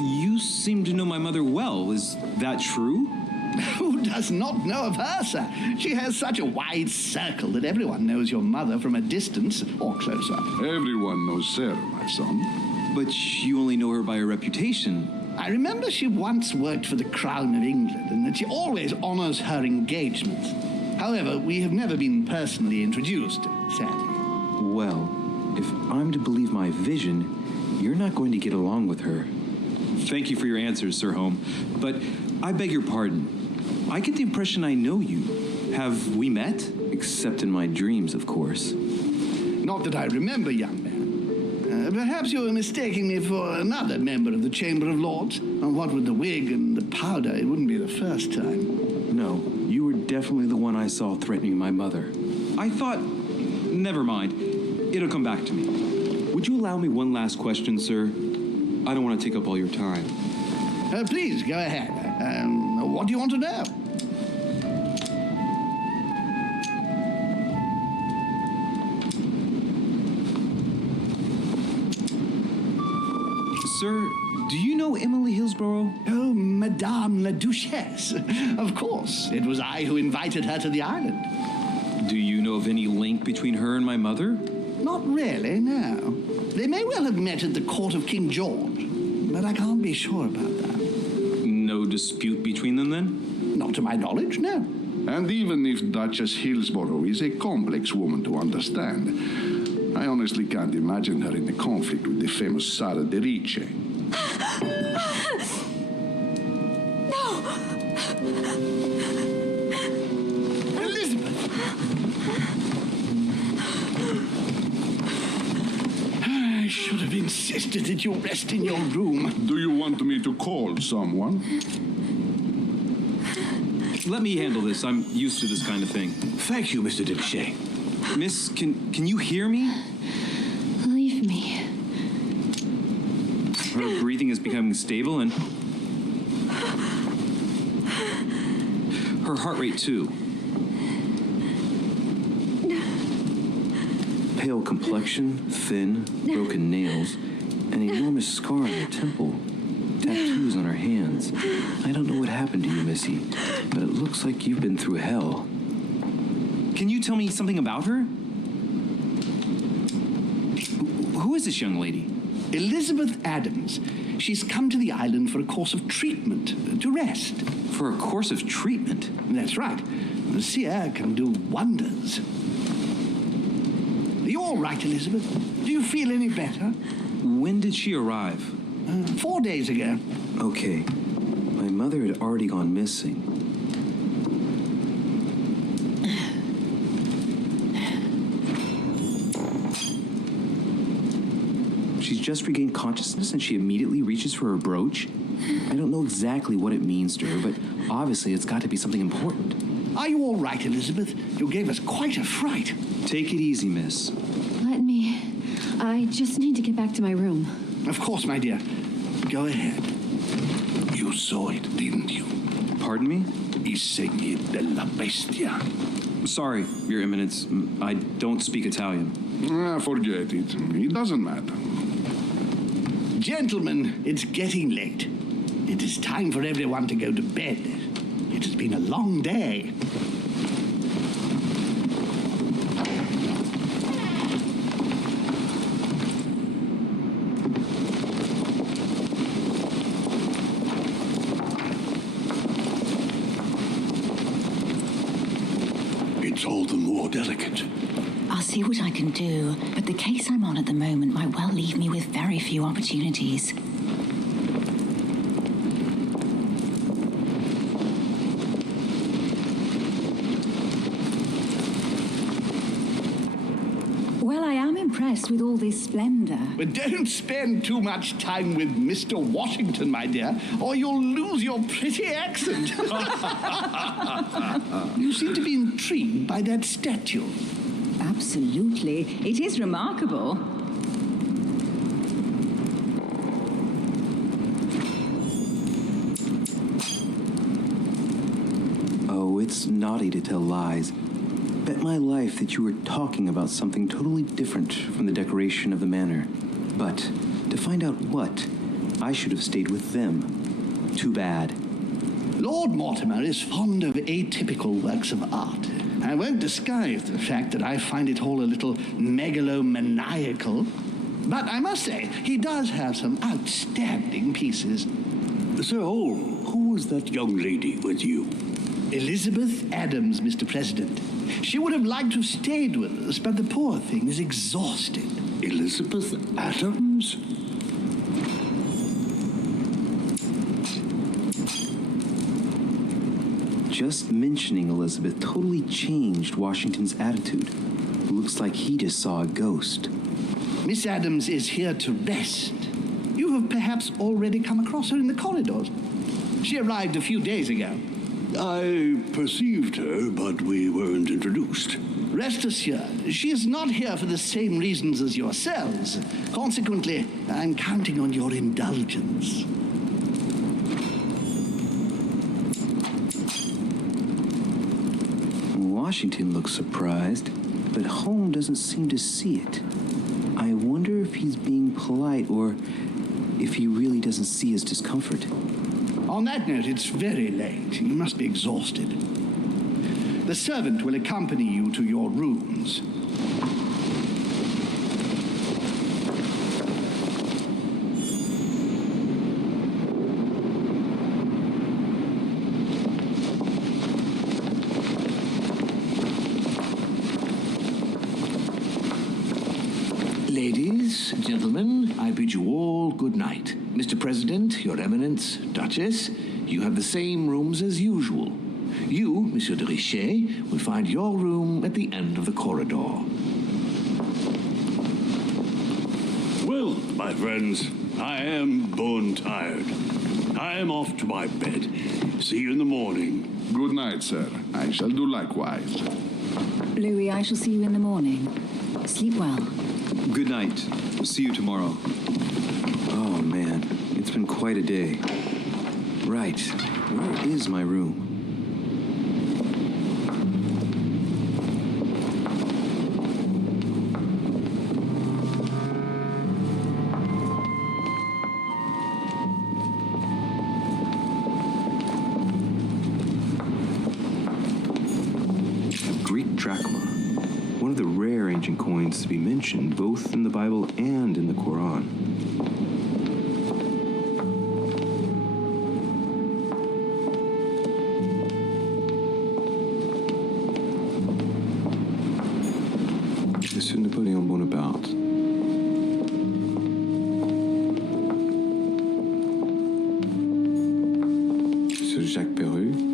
You seem to know my mother well. Is that true? Who does not know of her, sir? She has such a wide circle that everyone knows your mother from a distance or close up. Everyone knows Sarah, my son. But you only know her by her reputation. I remember she once worked for the Crown of England and that she always honors her engagements. However, we have never been personally introduced, sadly. Well, if I'm to believe my vision, you're not going to get along with her. Thank you for your answers, Sir Home, but I beg your pardon. I get the impression I know you. Have we met? Except in my dreams, of course. Not that I remember, young man. Perhaps you are mistaking me for another member of the Chamber of Lords. And what with the wig and the powder, it wouldn't be the first time. No, you were definitely the one I saw threatening my mother. I thought... Never mind. It'll come back to me. Would you allow me one last question, sir? I don't want to take up all your time. Please, go ahead. What do you want to know? Sir, do you know Emily Hillsborough? Oh, Madame la Duchesse. Of course. It was I who invited her to the island. Do you know of any link between her and my mother? Not really, no. They may well have met at the court of King George, but I can't be sure about that. No dispute between them, then? Not to my knowledge, no. And even if Duchess Hillsborough is a complex woman to understand, I honestly can't imagine her in a conflict with the famous Sara de Rice. No! Elizabeth! I should have insisted that you rest in your room. Do you want me to call someone? Let me handle this. I'm used to this kind of thing. Thank you, Mr. Dipshay. Miss, can you hear me? Leave me. Her breathing is becoming stable and... her heart rate, too. Pale complexion, thin, broken nails, an enormous scar on her temple, tattoos on her hands. I don't know what happened to you, Missy, but it looks like you've been through hell. Can you tell me something about her? Who is this young lady? Elizabeth Adams. She's come to the island for a course of treatment, to rest. For a course of treatment? That's right. The sea air can do wonders. Are you all right, Elizabeth? Do you feel any better? When did she arrive? 4 days ago. Okay. My mother had already gone missing. She's just regained consciousness and she immediately reaches for her brooch? I don't know exactly what it means to her, but obviously it's got to be something important. Are you all right, Elizabeth? You gave us quite a fright. Take it easy, miss. Let me... I just need to get back to my room. Of course, my dear. Go ahead. You saw it, didn't you? Pardon me? I segni della bestia. Sorry, Your Eminence. I don't speak Italian. Forget it. It doesn't matter. Gentlemen, it's getting late. It is time for everyone to go to bed. It has been a long day. It's all the more delicate. I'll see what I can do, but the case I'm on at the moment might well leave me with very few opportunities. Well, I am impressed with all this splendor. But don't spend too much time with Mr. Washington, my dear, or you'll lose your pretty accent. You seem to be intrigued by that statue. Absolutely. It is remarkable. Oh, it's naughty to tell lies. Bet my life that you were talking about something totally different from the decoration of the manor. But to find out what, I should have stayed with them. Too bad. Lord Mortimer is fond of atypical works of art. I won't disguise the fact that I find it all a little megalomaniacal. But I must say, he does have some outstanding pieces. Sir Holm, who was that young lady with you? Elizabeth Adams, Mr. President. She would have liked to have stayed with us, but the poor thing is exhausted. Elizabeth Adams? Just mentioning Elizabeth totally changed Washington's attitude. Looks like he just saw a ghost. Miss Adams is here to rest. You have perhaps already come across her in the corridors. She arrived a few days ago. I perceived her, but we weren't introduced. Rest assured, she is not here for the same reasons as yourselves. Consequently, I'm counting on your indulgence. Washington looks surprised, but Holmes doesn't seem to see it. I wonder if he's being polite or if he really doesn't see his discomfort. On that note, it's very late. You must be exhausted. The servant will accompany you to your rooms. Ladies, gentlemen, I bid you all good night. Mr. President, Your Eminence, Duchess, you have the same rooms as usual. You, Monsieur de Richet, will find your room at the end of the corridor. Well, my friends, I am bone tired. I am off to my bed. See you in the morning. Good night, sir. I shall do likewise. Louis, I shall see you in the morning. Sleep well. Good night. See you tomorrow. Oh, man. It's been quite a day. Right. Where is my room? Greek drachma. One of the rare ancient coins to be mentioned both in the Bible and in the Quran. Monsieur Napoleon Bonaparte. Monsieur Jacques Perru.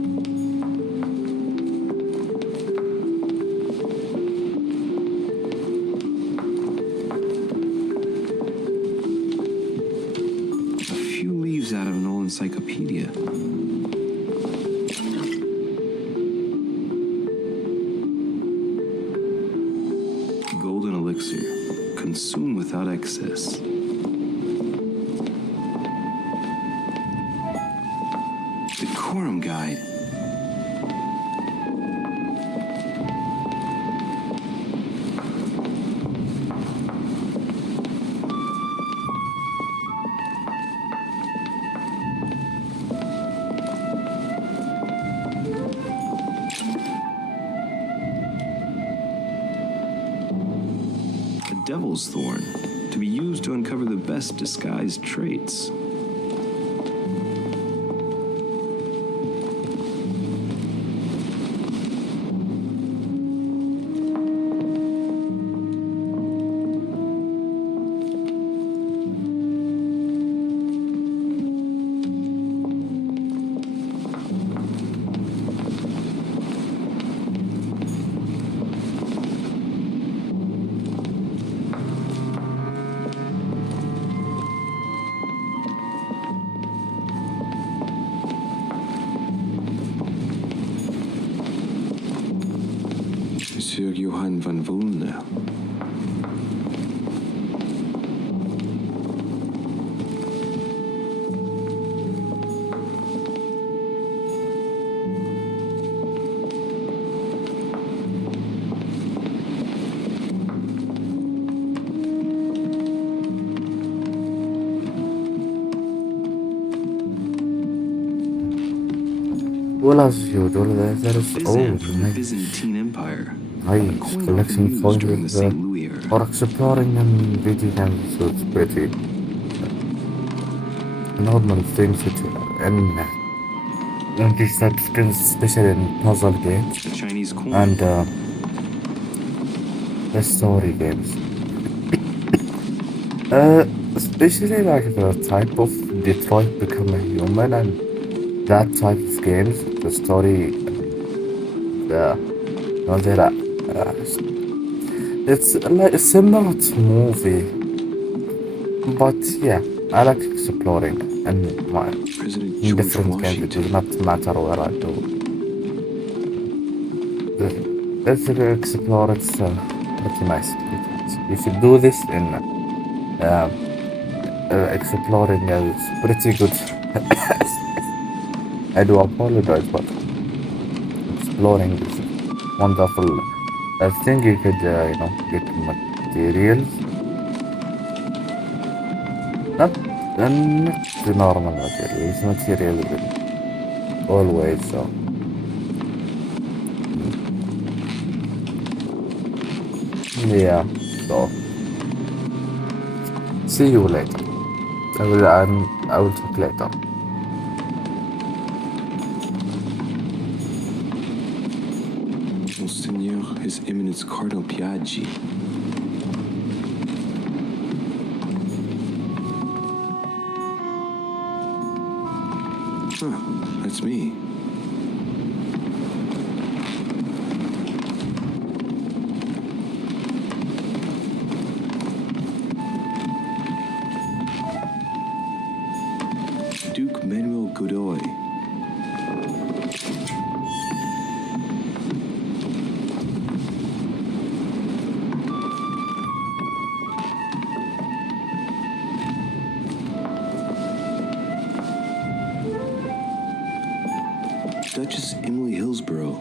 Out of an old encyclopedia. Golden elixir, consume without excess. Decorum guide. Devil's thorn, to be used to uncover the best disguised traits. Monsieur Johann van Volner. Well, as usual, there is Byzantium always from the nice, Byzantine Empire. A nice coin often collection used point during the with St. Louis era. or exploring and video games, so it's pretty normal things in these types of games, especially in puzzle games A Chinese coin. and the story games. Especially like the type of Detroit Become a Human and that type of games, the story, the there are, it's like similar to movie, but yeah, I like exploring and my President in George different games. It does Washington. not matter where I do. Let's explore. It's pretty nice. Pretty nice. You should do this in uh, exploring. It's pretty good. I do apologize, but exploring is wonderful. I think you could, get materials. Not, not the normal materials. Materials always. So yeah. So see you later. I will talk later. Monseigneur, His Eminence Cardinal Piaggi. Huh, that's me. Duke Manuel Godoy. Duchess Emily Hillsborough.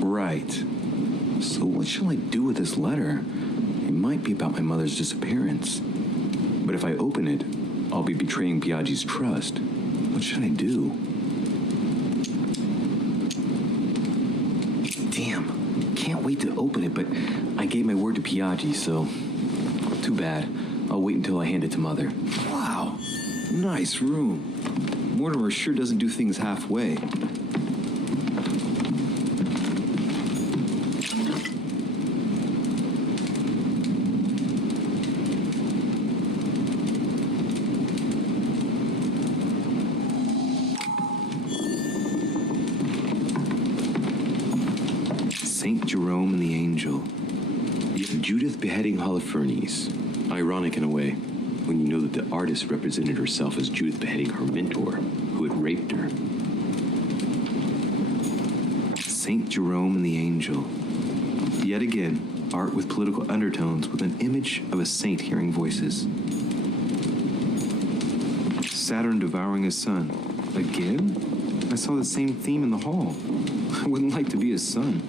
Right. So what shall I do with this letter? It might be about my mother's disappearance. But if I open it, I'll be betraying Piaggi's trust. What should I do? Damn. Can't wait to open it, but I gave my word to Piaggi, so too bad. I'll wait until I hand it to Mother. Wow. Nice room. Mortimer sure doesn't do things halfway. Saint Jerome and the Angel. Judith beheading Holofernes. Ironic in a way, when you know that the artist represented herself as Judith beheading her mentor, who had raped her. Saint Jerome and the Angel. Yet again, art with political undertones with an image of a saint hearing voices. Saturn devouring his son. Again? I saw the same theme in the hall. I wouldn't like to be his son.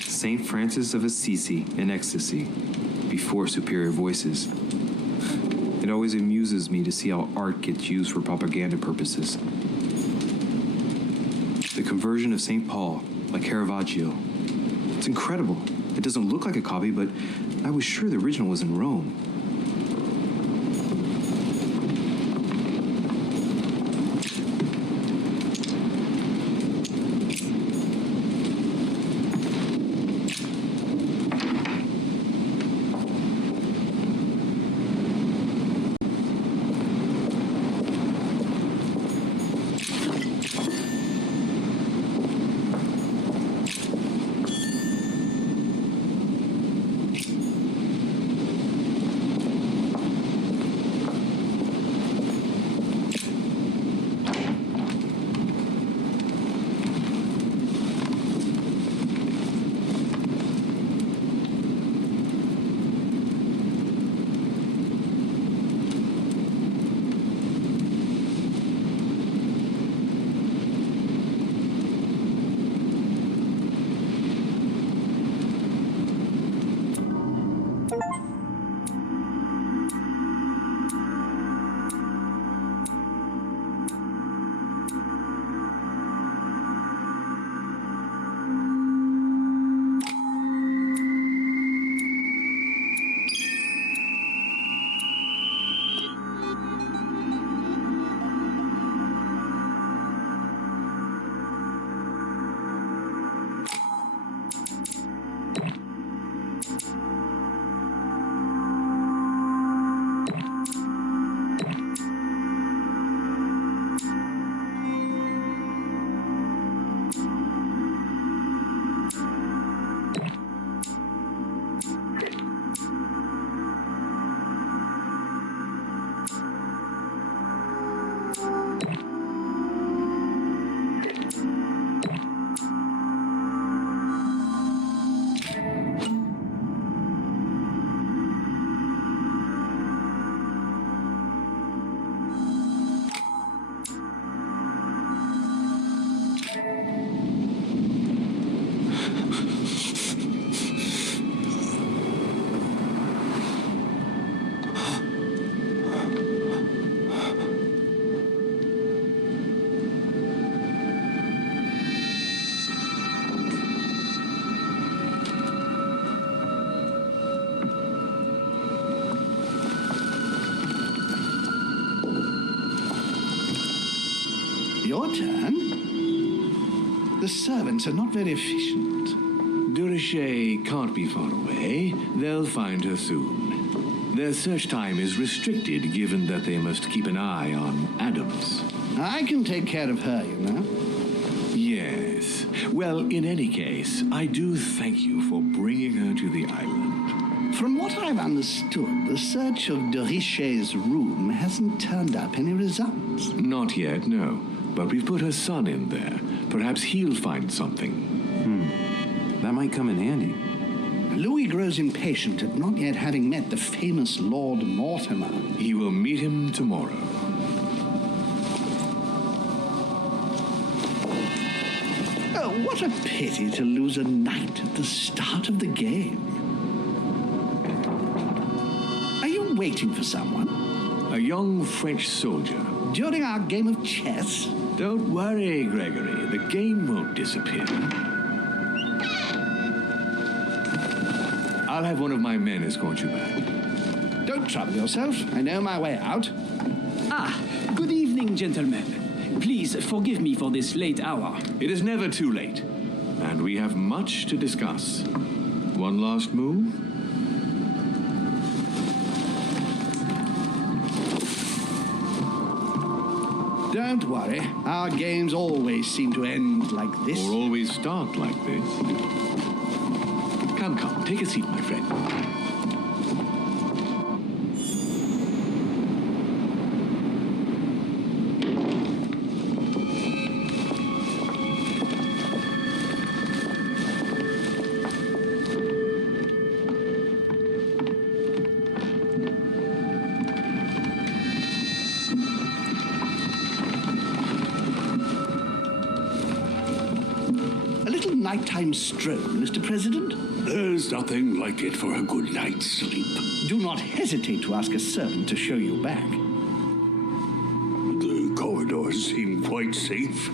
Saint Francis of Assisi in ecstasy, before superior voices. It always amuses me to see how art gets used for propaganda purposes. The conversion of St. Paul, by Caravaggio. It's incredible. It doesn't look like a copy, but I was sure the original was in Rome. turn? The servants are not very efficient. De Richet can't be far away. They'll find her soon. Their search time is restricted, given that they must keep an eye on Adams. I can take care of her, you know. Yes. Well, in any case, I do thank you for bringing her to the island. From what I've understood, the search of de Richet's room hasn't turned up any results. Not yet, no. But we've put her son in there. Perhaps he'll find something. That might come in handy. Louis grows impatient at not yet having met the famous Lord Mortimer. He will meet him tomorrow. Oh, what a pity to lose a knight at the start of the game. Are you waiting for someone? A young French soldier. During our game of chess? Don't worry, Gregory. The game won't disappear. I'll have one of my men escort you back. Don't trouble yourself. I know my way out. Ah, good evening, gentlemen. Please forgive me for this late hour. It is never too late, and we have much to discuss. One last move? Don't worry. Our games always seem to end like this. Or always start like this. Come, take a seat, my friend. A little nighttime stroll, Mr. President? There's nothing like it for a good night's sleep. Do not hesitate to ask a servant to show you back. The corridors seem quite safe.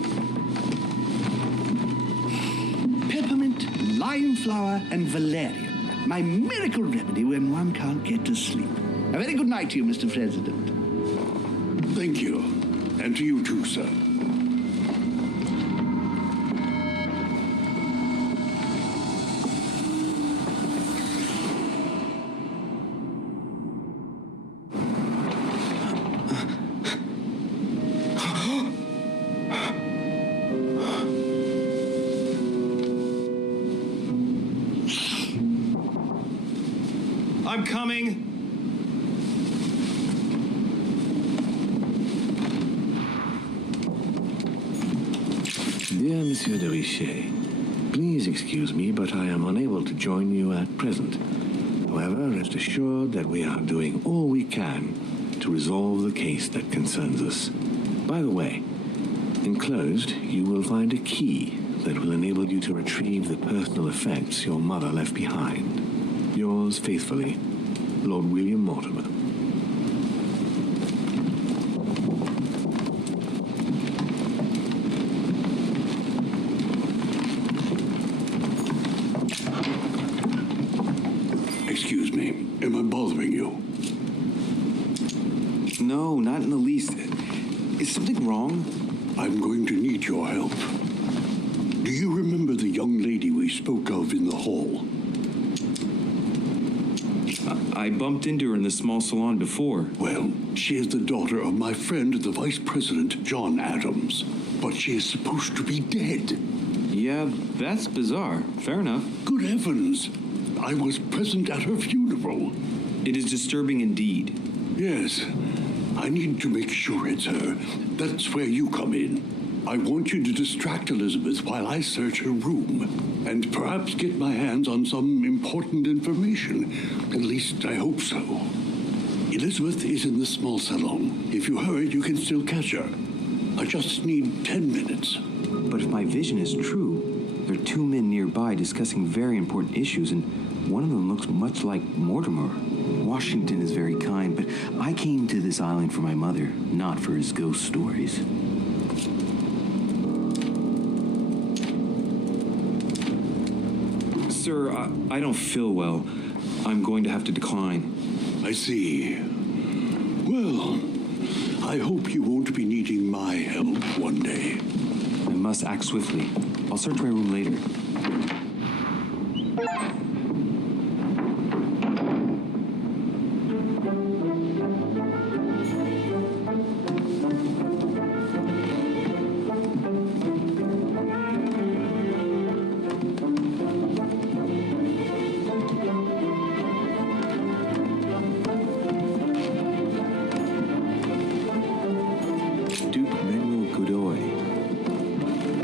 Peppermint, lime flower, and valerian. My miracle remedy when one can't get to sleep. A very good night to you, Mr. President. Thank you. And to you too, sir. I'm coming. Dear Monsieur de Richet, please excuse me, but I am unable to join you at present. However, rest assured that we are doing all we can to resolve the case that concerns us. By the way, enclosed, you will find a key that will enable you to retrieve the personal effects your mother left behind. Yours faithfully, Lord William Mortimer. Excuse me, am I bothering you? No, not in the least. Is something wrong? I'm going to need your help. Do you remember the young lady we spoke of in the hall? I bumped into her in the small salon before. Well, she is the daughter of my friend, the Vice President, John Adams. But she is supposed to be dead. Yeah, that's bizarre. Fair enough. Good heavens! I was present at her funeral. It is disturbing indeed. Yes, I need to make sure it's her. That's where you come in. I want you to distract Elizabeth while I search her room, and perhaps get my hands on some important information. At least I hope so. Elizabeth is in the small salon. If you hurry, you can still catch her. I just need 10 minutes. But if my vision is true, there are two men nearby discussing very important issues, and one of them looks much like Mortimer. Washington is very kind, but I came to this island for my mother, not for his ghost stories. Sir, I don't feel well. I'm going to have to decline. I see. Well, I hope you won't be needing my help one day. I must act swiftly. I'll search my room later.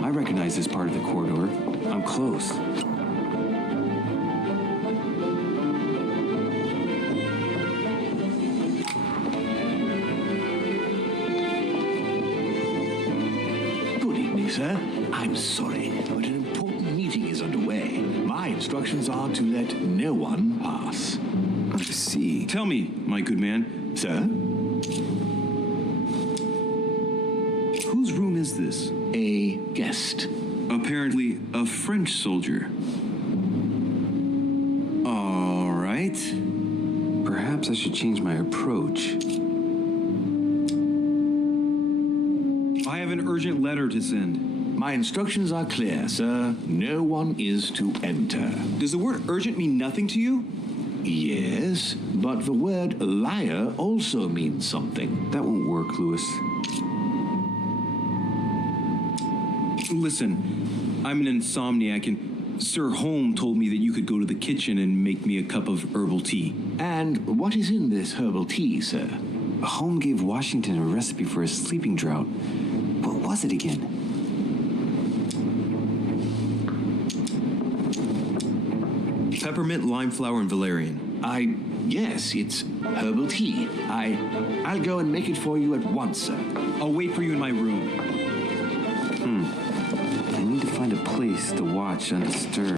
I recognize this part of the corridor. I'm close. Good evening, sir. I'm sorry, but an important meeting is underway. My instructions are to let no one pass. I see. Tell me, my good man. Sir? Whose room is this? A guest. Apparently a French soldier. All right. Perhaps I should change my approach. I have an urgent letter to send. My instructions are clear, sir. No one is to enter. Does the word urgent mean nothing to you? Yes, but the word liar also means something. That won't work, Louis. Listen, I'm an insomniac, and Sir Holm told me that you could go to the kitchen and make me a cup of herbal tea. And what is in this herbal tea, sir? Holm gave Washington a recipe for a sleeping draught. What was it again? Peppermint, lime flower, and valerian. Yes, it's herbal tea. I'll go and make it for you at once, sir. I'll wait for you in my room. I need to find a place to watch undisturbed.